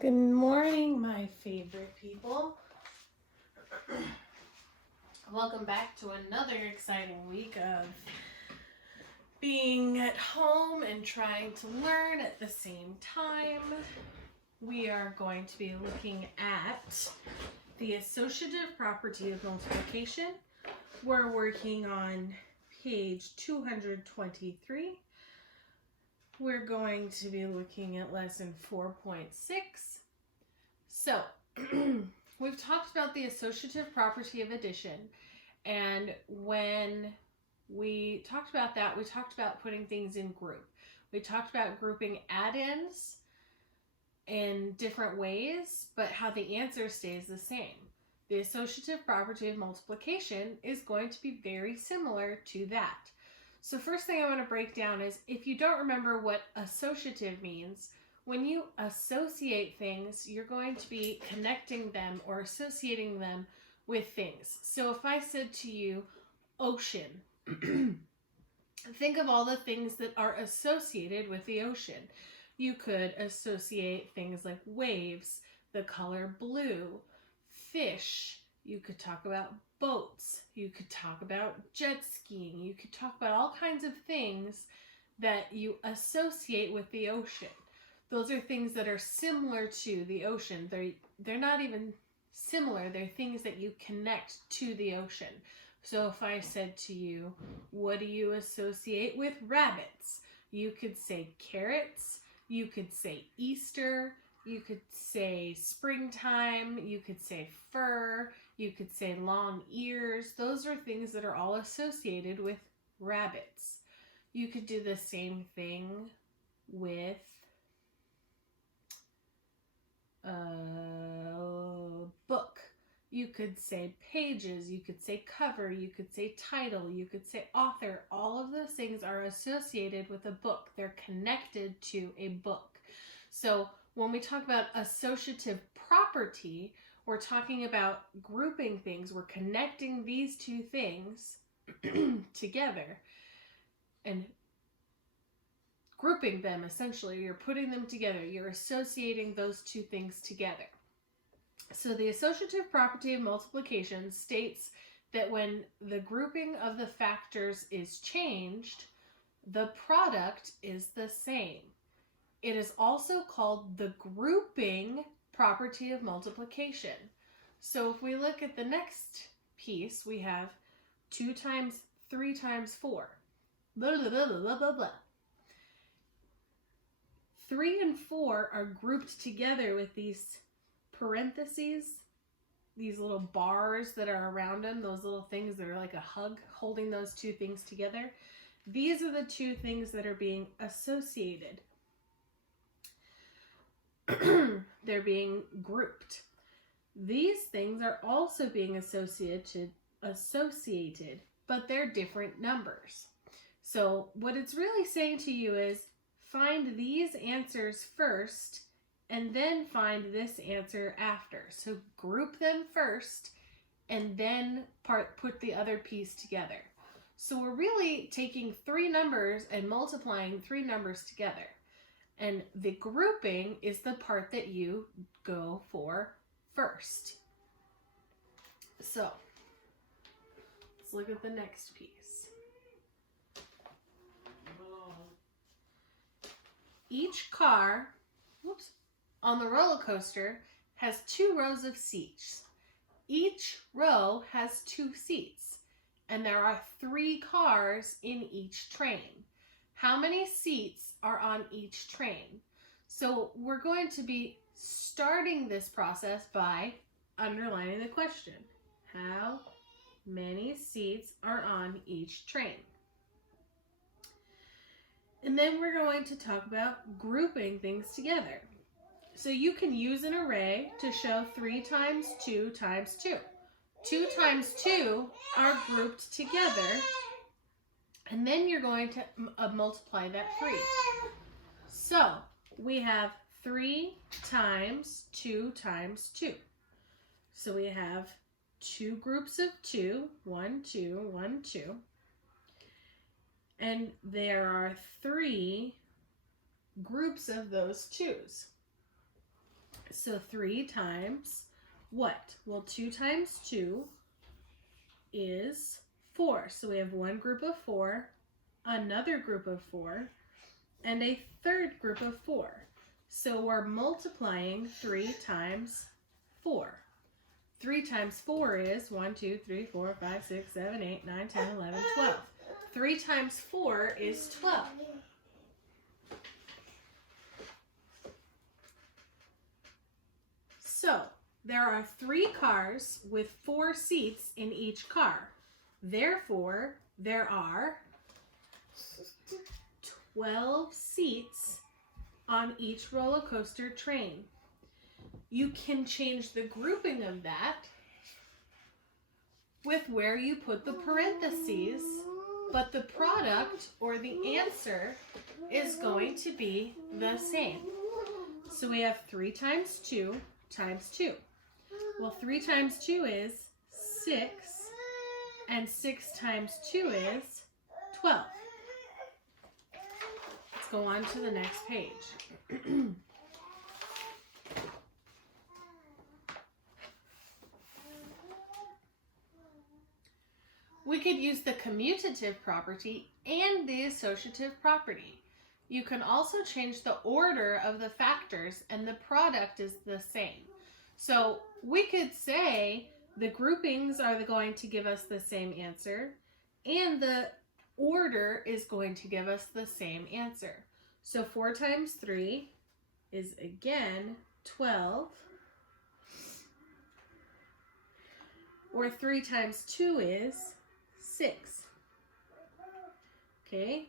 Good morning, my favorite people. Welcome back to another exciting week of being at home and trying to learn at the same time. We are going to be looking at the associative property of multiplication. We're working on page 223. We're going to be looking at lesson 4.6. So, we've talked about the associative property of addition, and when we talked about that, we talked about putting things in group. We talked about grouping add-ins in different ways, but how the answer stays the same. The associative property of multiplication is going to be very similar to that. So first thing I want to break down is, if you don't remember what associative means, when you associate things, you're going to be connecting them or associating them with things. So if I said to you, ocean, think of all the things that are associated with the ocean. You could associate things like waves, the color blue, fish. You could talk about boats. You could talk about jet skiing. You could talk about all kinds of things that you associate with the ocean. Those are things that are similar to the ocean. They're not even similar. They're things that you connect to the ocean. So if I said to you, what do you associate with rabbits? You could say carrots. You could say Easter. You could say springtime. You could say fur. You could say long ears. Those are things that are all associated with rabbits. You could do the same thing with book. You could say pages, you could say cover, you could say title, you could say author. All of those things are associated with a book. They're connected to a book. So when we talk about associative property, we're talking about grouping things. We're connecting these two things together and grouping them. Essentially, you're putting them together. You're associating those two things together. So the associative property of multiplication states that when the grouping of the factors is changed, the product is the same. It is also called the grouping property of multiplication. So if we look at the next piece, we have 2 times 3 times 4. Blah, blah, blah, blah, blah, blah. 3 and 4 are grouped together with these parentheses, these little bars that are around them, those little things that are like a hug holding those two things together. These are the two things that are being associated. They're being grouped. These things are also being associated, but they're different numbers. So what it's really saying to you is, find these answers first and then find this answer after. So group them first and then put the other piece together. So we're really taking 3 numbers and multiplying 3 numbers together. And the grouping is the part that you go for first. So let's look at the next piece. Each car, on the roller coaster has 2 rows of seats. Each row has 2 seats, and there are 3 cars in each train. How many seats are on each train? So we're going to be starting this process by underlining the question. How many seats are on each train? And then we're going to talk about grouping things together. So you can use an array to show 3 times 2 times 2. 2 times 2 are grouped together, and then you're going to multiply that 3. So we have 3 times 2 times 2. So we have 2 groups of 2, 1, 2, 1, 2. And there are 3 groups of those 2's. So 3 times what? Well, 2 times 2 is 4. So we have one group of 4, another group of 4, and a third group of 4. So we're multiplying 3 times 4. 3 times 4 is 1, 2, 3, 4, 5, 6, 7, 8, 9, 10, 11, 12. 3 times 4 is 12. So there are 3 cars with 4 seats in each car. Therefore, there are 12 seats on each roller coaster train. You can change the grouping of that with where you put the parentheses, but the product or the answer is going to be the same. So we have 3 times 2 times 2. Well, 3 times 2 is 6, and 6 times 2 is 12. Let's go on to the next page. We could use the commutative property and the associative property. You can also change the order of the factors and the product is the same. So we could say the groupings are going to give us the same answer and the order is going to give us the same answer. So 4 times 3 is again 12. Or 3 times 2 is 6. Okay.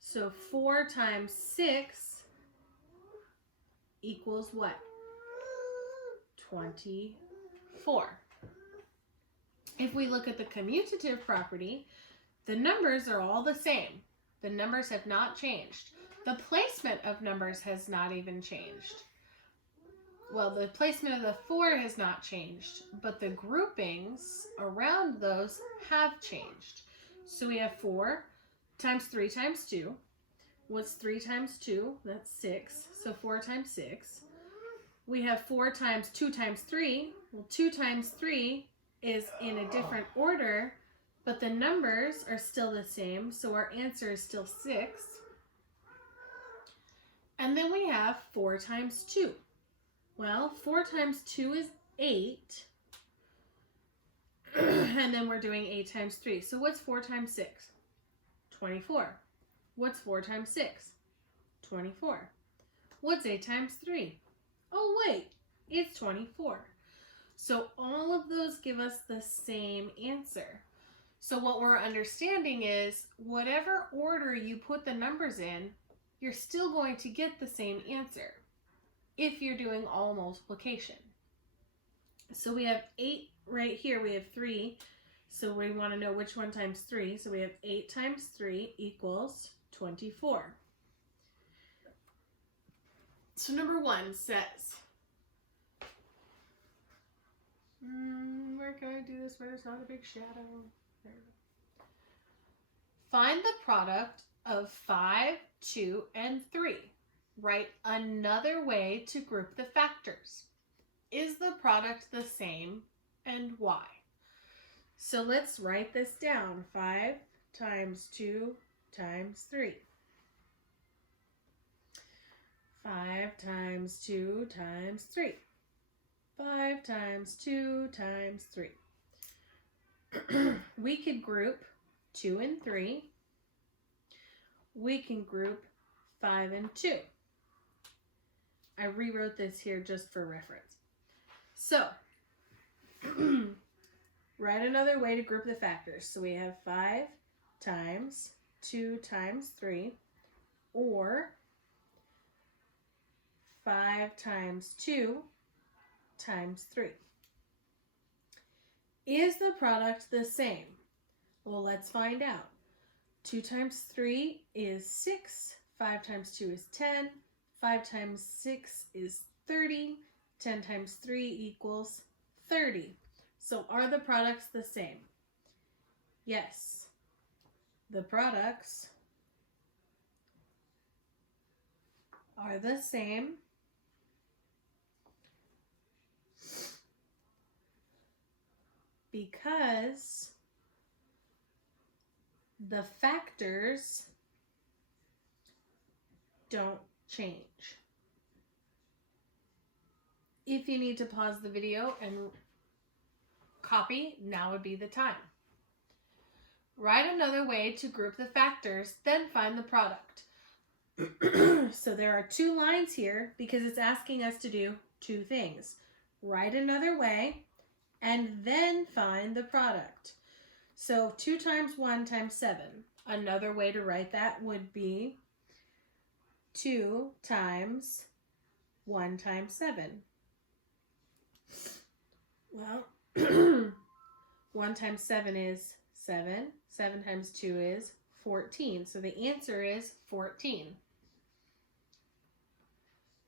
So 4 times 6 equals what? 24. If we look at the commutative property, the numbers are all the same. The numbers have not changed. The placement of numbers has not even changed. Well, the placement of the 4 has not changed, but the groupings around those have changed. So we have 4 times 3 times 2. What's 3 times 2? That's 6. So 4 times 6. We have 4 times 2 times 3. Well, 2 times 3 is in a different order, but the numbers are still the same, so our answer is still 6. And then we have 4 times 2. Well, 4 times 2 is 8. And then we're doing 8 times 3. So what's 4 times 6? 24. What's 4 times 6? 24. What's 8 times 3? Oh, wait, it's 24. So all of those give us the same answer. So what we're understanding is whatever order you put the numbers in, you're still going to get the same answer if you're doing all multiplication. So we have 8 right here. We have 3. So we want to know which one times 3. So we have 8 times 3 equals 24. So number 1 says, where can I do this where there's not a big shadow? There. Find the product of 5, 2, and 3. Write another way to group the factors. Is the product the same and why? So let's write this down. 5 times 2 times 3. 5 times 2 times 3. 5 times 2 times 3. We could group 2 and 3. We can group 5 and 2. I rewrote this here just for reference. So, write another way to group the factors. So we have 5 times 2 times 3, or 5 times 2 times 3. Is the product the same? Well, let's find out. 2 times 3 is 6. 5 times 2 is 10. 5 times 6 is 30. 10 times 3 equals 30. So are the products the same? Yes. The products are the same. Because the factors don't change. If you need to pause the video and copy, now would be the time. Write another way to group the factors, then find the product. So there are 2 lines here because it's asking us to do 2 things. Write another way and then find the product. So 2 times 1 times 7. Another way to write that would be 2 times 1 times 7. Well, 1 times 7 is 7. 7 times 2 is 14. So the answer is 14.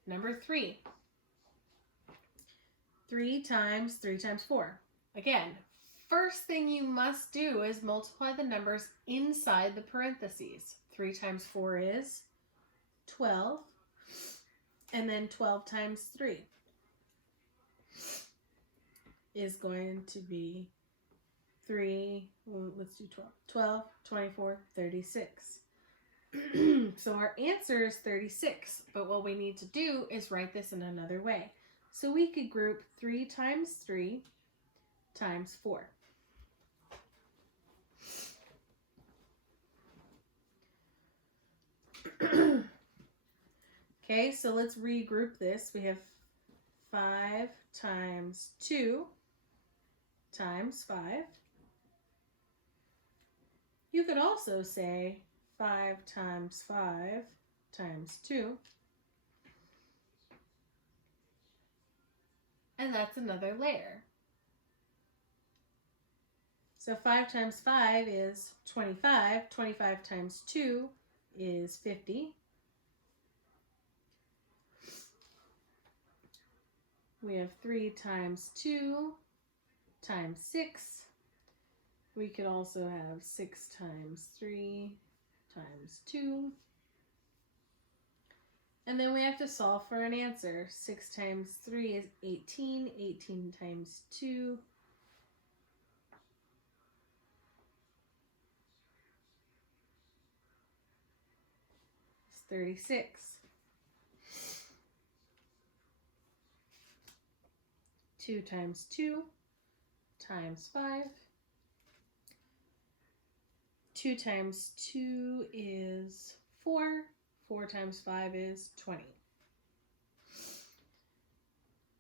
Number 3. 3 times 3 times 4. Again, first thing you must do is multiply the numbers inside the parentheses. 3 times 4 is 12. And then 12 times 3 is going to be 3, well, let's do 12. 12, 24, 36. So our answer is 36, but what we need to do is write this in another way. So we could group 3 times 3 times 4. Okay, so let's regroup this. We have 5 times 2 times 5. You could also say 5 times 5 times 2. And that's another layer. So 5 times 5 is 25. 25 times 2 is 50. We have 3 times 2 times 6. We could also have 6 times 3 times 2. And then we have to solve for an answer. 6 times 3 is 18. 18 times 2 is 36. 2 times 2 times 5. 2 times 2 is 4. 4 times 5 is 20.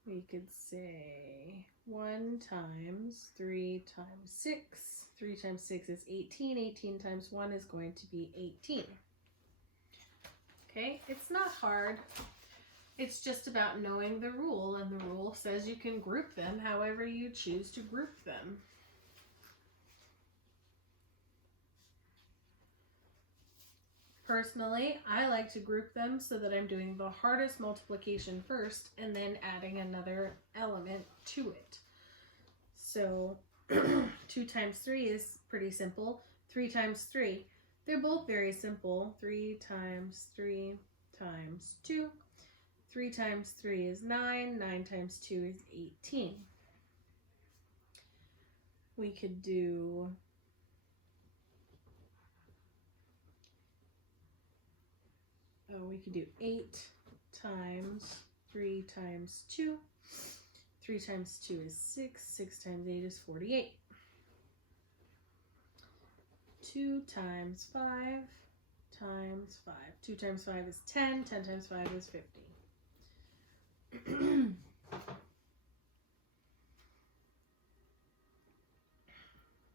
We could say 1 times 3 times 6. 3 times 6 is 18. 18 times 1 is going to be 18. Okay, it's not hard. It's just about knowing the rule, and the rule says you can group them however you choose to group them. Personally, I like to group them so that I'm doing the hardest multiplication first and then adding another element to it. So 2 times 3 is pretty simple. 3 times 3, they're both very simple. 3 times 3 times 2. 3 times 3 is 9. 9 times 2 is 18. We could do we could do 8 times 3 times 2. 3 times 2 is 6. 6 times 8 is 48. 2 times 5 times 5. 2 times 5 is 10. 10 times 5 is 50.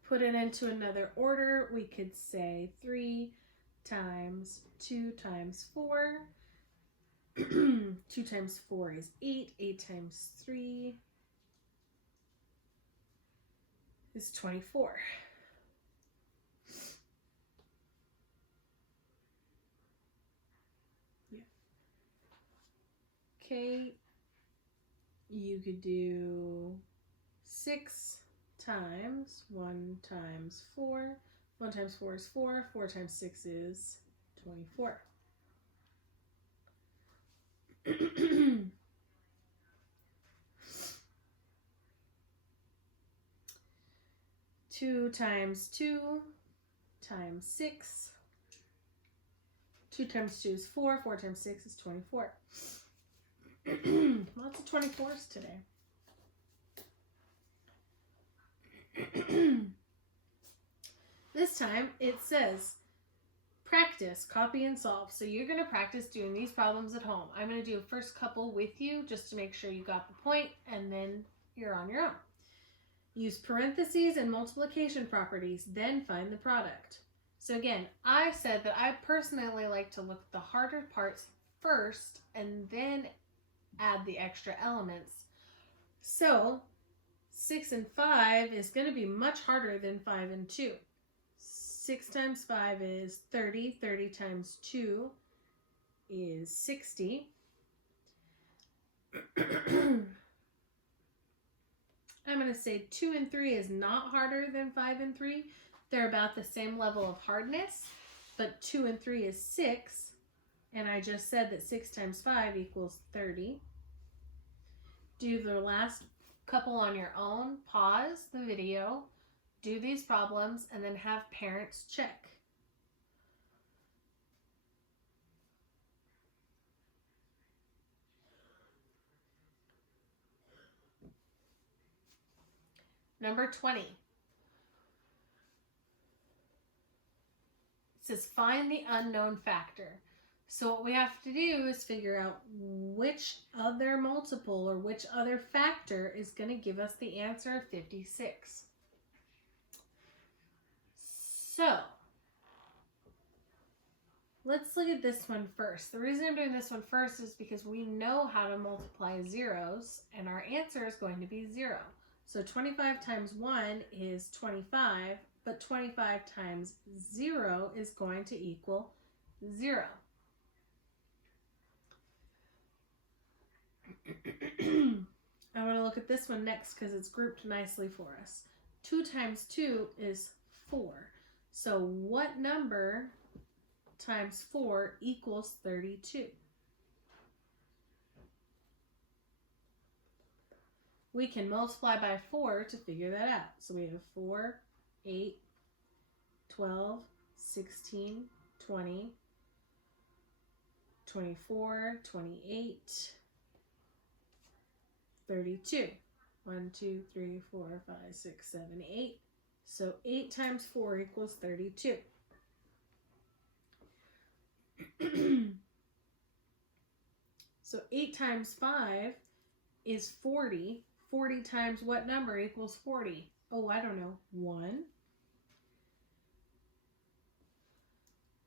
Put it into another order. We could say 3 times 2 times 4. 2 times 4 is 8. 8 times 3 is 24. Yeah. Okay. You could do 6 times 1 times 4. 1 times 4 is 4. 4 times 6 is 24. Two times 2 times 6. 2 times 2 is 4. 4 times 6 is 24. Lots of 24s today. This time it says practice, copy, and solve. So you're going to practice doing these problems at home. I'm going to do a first couple with you just to make sure you got the point, and then you're on your own. Use parentheses and multiplication properties, then find the product. So again, I said that I personally like to look at the harder parts first and then add the extra elements. So 6 and 5 is going to be much harder than 5 and 2. 6 times 5 is 30. 30 times 2 is 60. I'm going to say 2 and 3 is not harder than 5 and 3. They're about the same level of hardness, but 2 and 3 is 6. And I just said that 6 times 5 equals 30. Do the last couple on your own. Pause the video, do these problems, and then have parents check. Number 20. It says find the unknown factor. So what we have to do is figure out which other multiple or which other factor is going to give us the answer of 56. So let's look at this one first. The reason I'm doing this one first is because we know how to multiply zeros, and our answer is going to be 0. So 25 times 1 is 25, but 25 times 0 is going to equal 0. I want to look at this one next because it's grouped nicely for us. 2 times 2 is 4. So what number times 4 equals 32? We can multiply by 4 to figure that out. So we have 4, 8, 12, 16, 20, 24, 28, 32. 1, 2, 3, 4, 5, 6, 7, 8. So 8 times 4 equals 32. So 8 times 5 is 40. 40 times what number equals 40? Oh, I don't know. 1.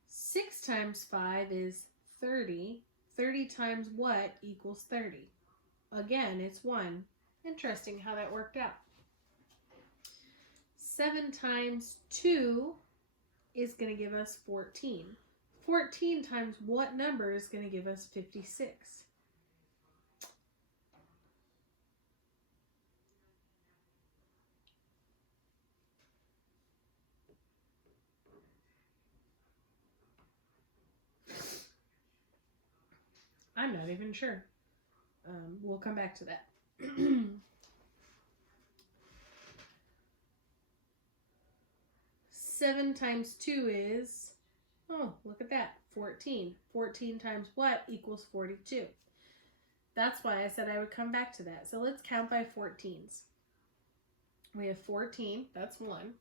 6 times 5 is 30. 30 times what equals 30? Again, it's 1. Interesting how that worked out. 7 times 2 is going to give us 14. 14 times what number is going to give us 56? I'm not even sure. We'll come back to that. 7 times 2 is, oh, look at that, 14. 14 times what equals 42? That's why I said I would come back to that. So let's count by 14s. We have 14, that's 1.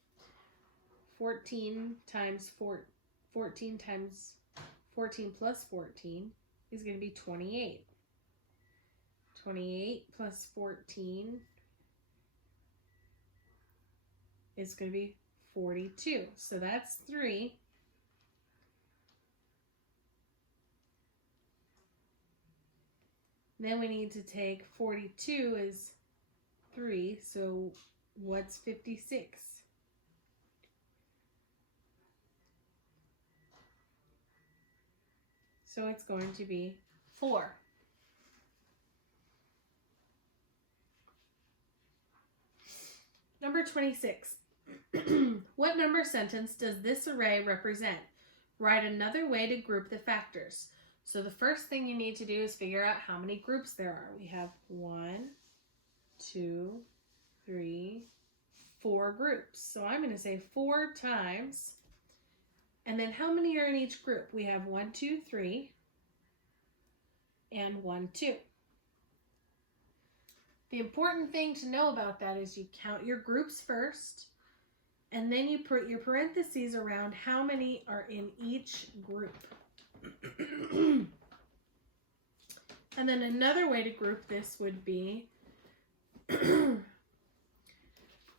14 times 14 times 14 plus 14 is going to be 28. 28 plus 14 is going to be 42. So that's 3. Then we need to take 42 is 3. So what's 56? So it's going to be 4. Number 26. What number sentence does this array represent? Write another way to group the factors. So the first thing you need to do is figure out how many groups there are. We have 1, 2, 3, 4 groups. So I'm going to say 4 times. And then how many are in each group? We have 1, 2, 3, and 1, 2. The important thing to know about that is you count your groups first, and then you put your parentheses around how many are in each group. And then another way to group this would be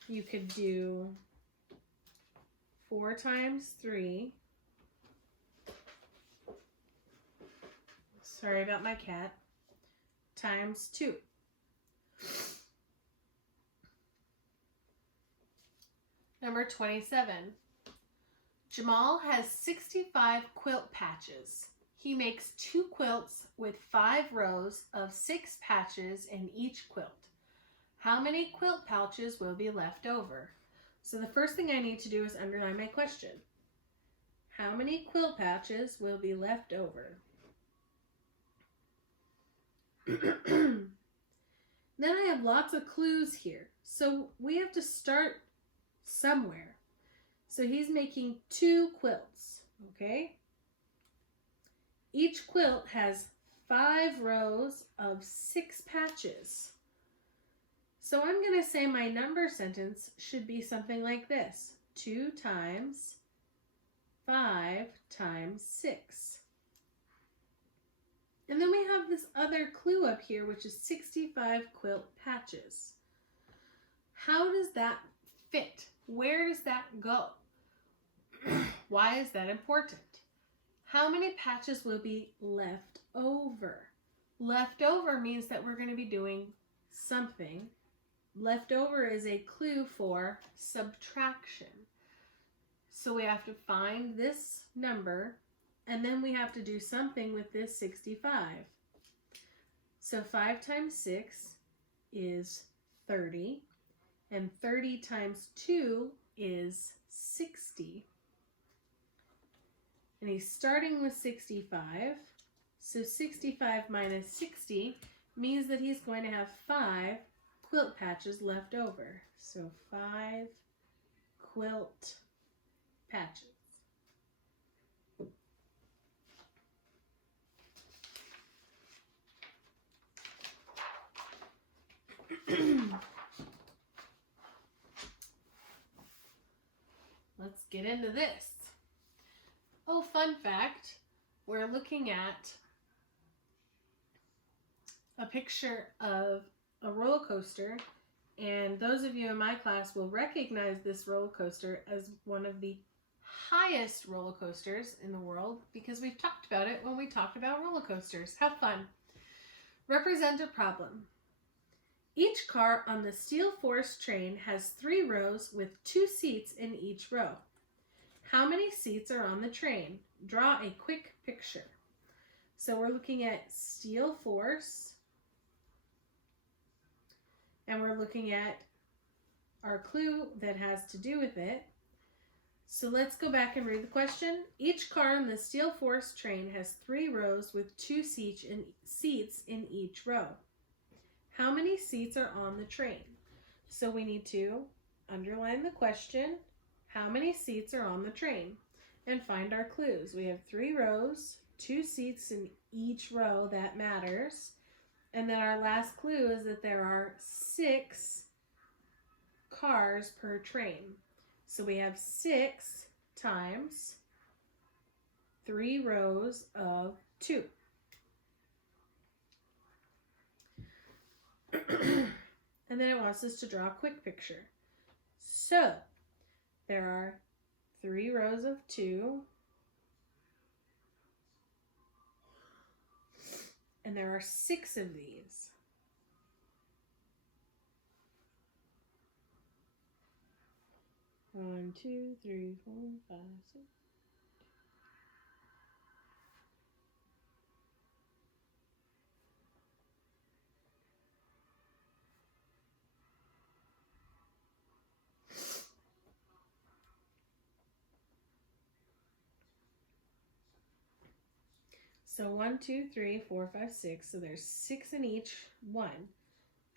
you could do 4 times 3. Sorry about my cat. Times 2. Number 27. Jamal has 65 quilt patches. He makes 2 quilts with 5 rows of 6 patches in each quilt. How many quilt pouches will be left over? So the first thing I need to do is underline my question. How many quilt patches will be left over? Then I have lots of clues here. So we have to start somewhere. So he's making 2 quilts, okay? Each quilt has 5 rows of 6 patches. So I'm going to say my number sentence should be something like this. 2 times 5 times 6. And then we have this other clue up here, which is 65 quilt patches. How does that fit? Where does that go? Why is that important? How many patches will be left over? Left over means that we're going to be doing something. Left over is a clue for subtraction. So we have to find this number, and then we have to do something with this 65. So 5 times 6 is 30, and 30 times 2 is 60. And he's starting with 65. So 65 minus 60 means that he's going to have 5 quilt patches left over. So 5 quilt patches. Let's get into this. Oh, fun fact, we're looking at a picture of a roller coaster, and those of you in my class will recognize this roller coaster as one of the highest roller coasters in the world because we've talked about it when we talked about roller coasters. Have fun. Represent a problem. Each car on the Steel Force train has 3 rows with 2 seats in each row. How many seats are on the train? Draw a quick picture. So we're looking at Steel Force, and we're looking at our clue that has to do with it. So let's go back and read the question. Each car on the Steel Force train has 3 rows with 2 seats in each row. How many seats are on the train? So we need to underline the question. How many seats are on the train? And find our clues. We have 3 rows, 2 seats in each row, that matters. And then our last clue is that there are 6 cars per train. So we have 6 times 3 rows of 2. And then it wants us to draw a quick picture. So there are 3 rows of 2, and there are 6 of these. One, 2, 3, 4, 5, 6. So 1, 2, 3, 4, 5, 6. So there's 6 in each one.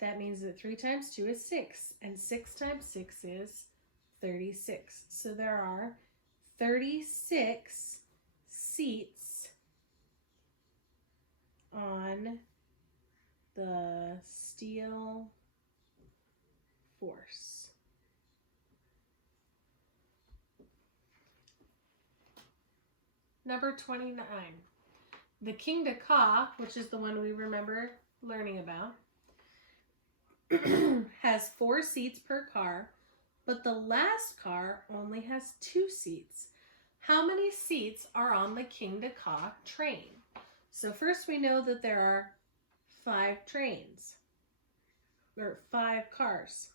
That means that 3 times 2 is 6. And 6 times 6 is 36. So there are 36 seats on the Steel Force. Number 29. The King de Ka, which is the one we remember learning about, has 4 seats per car, but the last car only has 2 seats. How many seats are on the King de Ka train? So first we know that there are 5 trains, or 5 cars.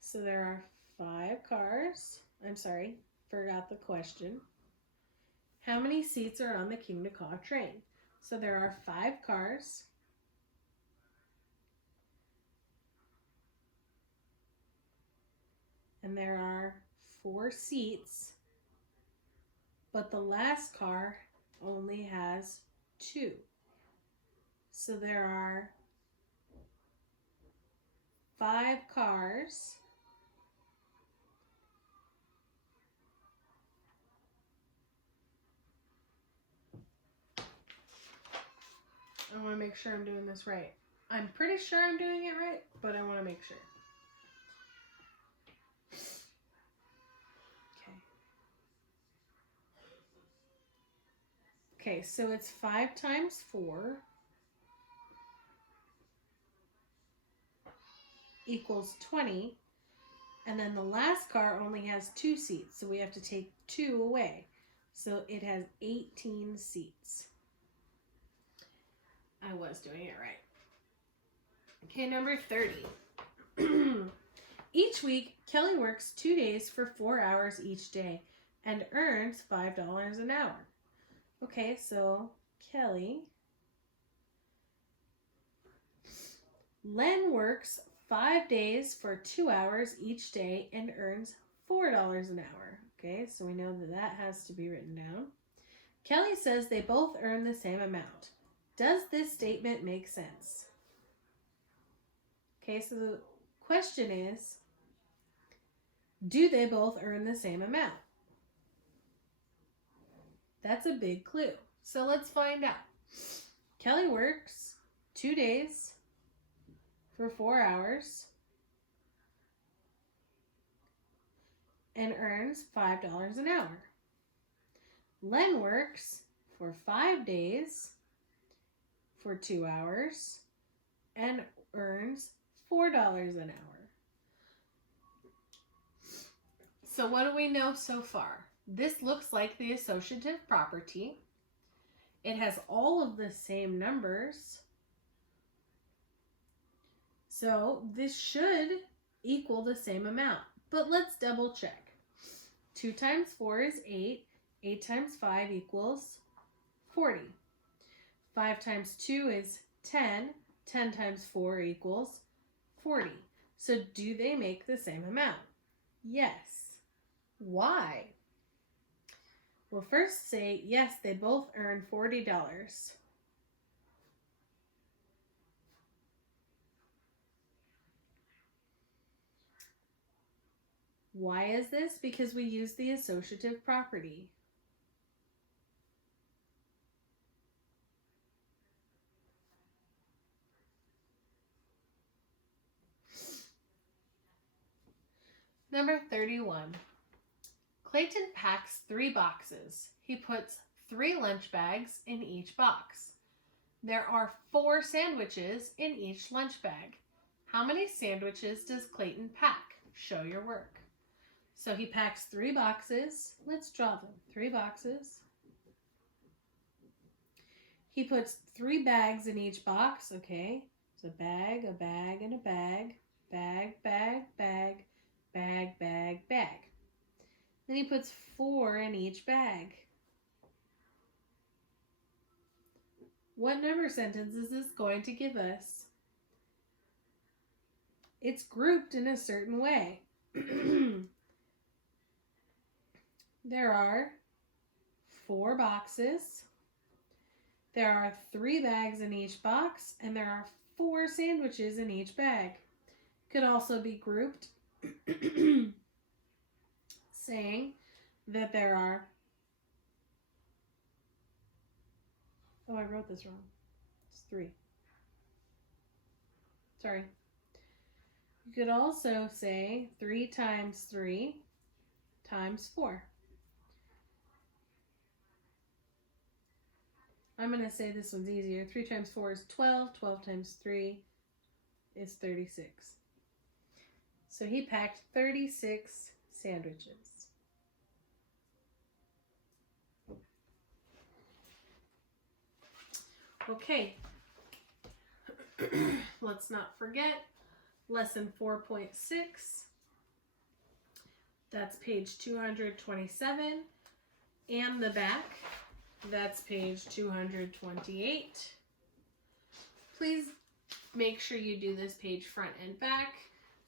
So there are 5 cars. I'm sorry, forgot the question. How many seats are on the King de Ka train? So there are 5 cars. And there are 4 seats. But the last car only has 2. So there are 5 cars. I want to make sure I'm doing this right. I'm pretty sure I'm doing it right, but I want to make sure. Okay, so it's 5 times 4 equals 20. And then the last car only has 2 seats, so we have to take 2 away. So it has 18 seats. I was doing it right. Okay, number 30. Each week, Kelly works 2 days for 4 hours each day and earns $5 an hour. Okay, so Kelly. Len works 5 days for 2 hours each day and earns $4 an hour. Okay, so we know that that has to be written down. Kelly says they both earn the same amount. Does this statement make sense? Okay, so the question is, do they both earn the same amount? That's a big clue. So let's find out. Kelly works 2 days for 4 hours and earns $5 an hour. Len works for 5 days for 2 hours and earns $4 an hour. So what do we know so far? This looks like the associative property. It has all of the same numbers. So this should equal the same amount. But let's double check. 2 times 4 is 8. 8 times 5 equals 40. 5 times 2 is 10. 10 times 4 equals 40. So do they make the same amount? Yes. Why? Well, first say, yes, they both earn $40. Why is this? Because we use the associative property. Number 31. Clayton packs 3 boxes. He puts 3 lunch bags in each box. There are 4 sandwiches in each lunch bag. How many sandwiches does Clayton pack? Show your work. So he packs 3 boxes. Let's draw them. 3 boxes. He puts 3 bags in each box. Okay. So a bag, and a bag. Bag, bag, bag, bag, bag, bag. Then he puts 4 in each bag. What number sentence is this going to give us? It's grouped in a certain way. there are 4 boxes. There are 3 bags in each box, and there are 4 sandwiches in each bag. Could also be grouped saying that there are, oh, I wrote this wrong. It's 3. Sorry. You could also say 3 times 3 times 4. I'm going to say this one's easier. 3 times 4 is 12. 12 times 3 is 36. So he packed 36 sandwiches. Okay. Let's not forget lesson 4.6. That's page 227. And the back, that's page 228. Please make sure you do this page front and back.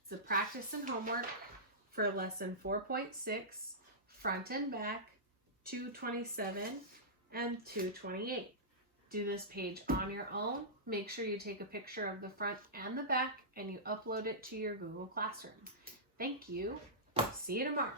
It's a practice and homework for lesson 4.6, front and back, 227 and 228. Do this page on your own. Make sure you take a picture of the front and the back and you upload it to your Google Classroom. Thank you. See you tomorrow.